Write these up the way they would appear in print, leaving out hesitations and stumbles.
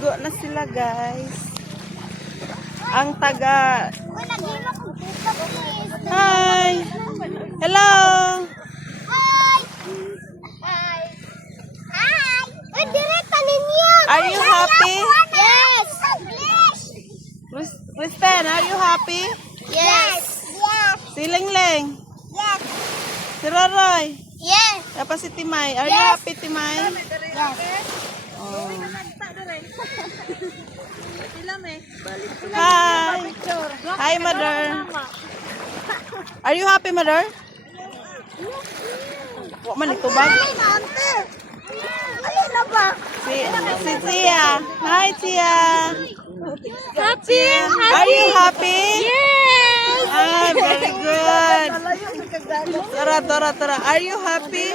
Naligo na sila, guys. Ang taga... Hi! Hello! Hi! Hi! Hi! Direkta ninyo! Are you happy? Yes! Kristen, are you happy? Yes! Yes! Si Lingleng? Yes! Si Roroy? Yes! Apa si Timay? Are you Yes. happy, Timay? Yes! Oh. Hi! Hi, Mother! Are you happy, Mother? Wa man ito ba? Alin na ba? Si Tia. Hi, Tia. Happy! Are you happy? Yes! Ah, very good. Tara. Are you happy?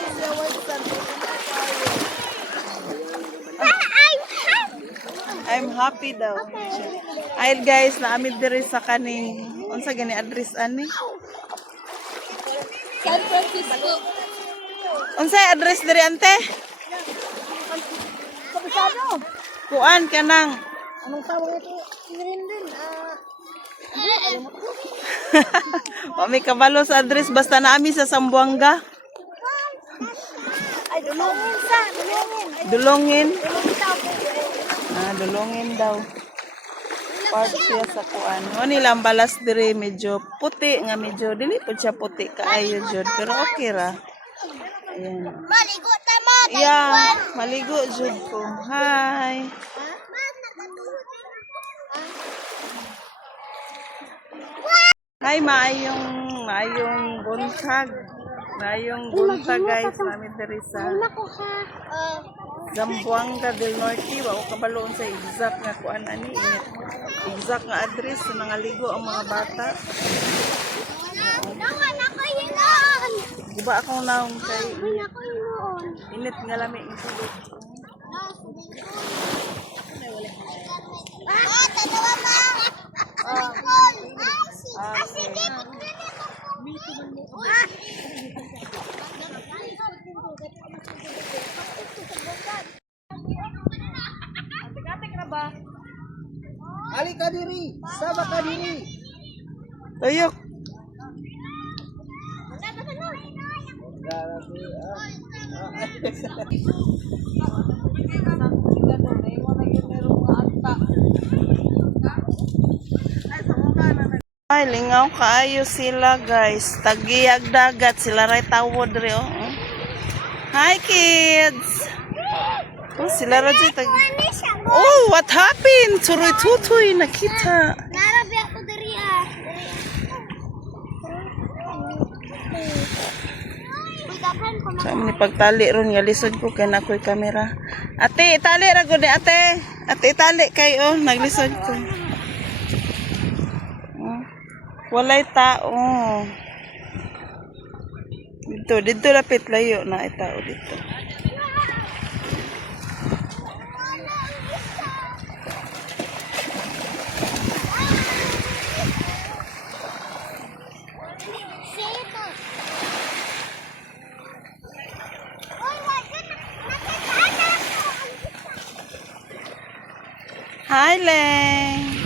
I'm happy daw. Ay guys, naamid diri sa kaning unsa gani address ani? San Francisco. Unsa address diri ante? Kabisado. Kuan kanang Anong tawag ito? Din. wa may kabalo sa address basta naami sa Sambuanga. Ay, dulungin sa. Dulongin. Dulungin. Dulongin daw. Part siya sa kuan. O nilang balas diri medyo puti nga medyo dili po siya puti kaayo jud pero okay ra. Ayan. Maligo tama. Yeah, maligo jud ko. Hi. Hi, maayong buntag. Maayong buntag guys, namin diri sa Nako ha. Zamboanga del Norte. Wa ko kabaloon sa exact nga kuan ani init. Exact nga address so nangaligo ang mga bata. Nawan ako hinon. Diba akong naong kay Ako hinon. init nga lami ang tubig. Tatawa ma. Okay. Ali ka diri, sama ka diri. Tuyok. Ay, lingaw kaayo sila guys. Tagiyag dagat sila ray tawod ri oh. Hi kids. Oh, sila ra jud tag. Oh, what happened? Turoy tutoy nakita. Narabi ako diri ah. Uy, dapan ko Sa ni pagtali ron nga lisod ko kay nakoy kamera. Ate, itali ra gud ni ate. Ate, itali kay oh, naglisod ko. Oh, walay tao. Dito lapit layo na ay tao dito. Hi, Leng.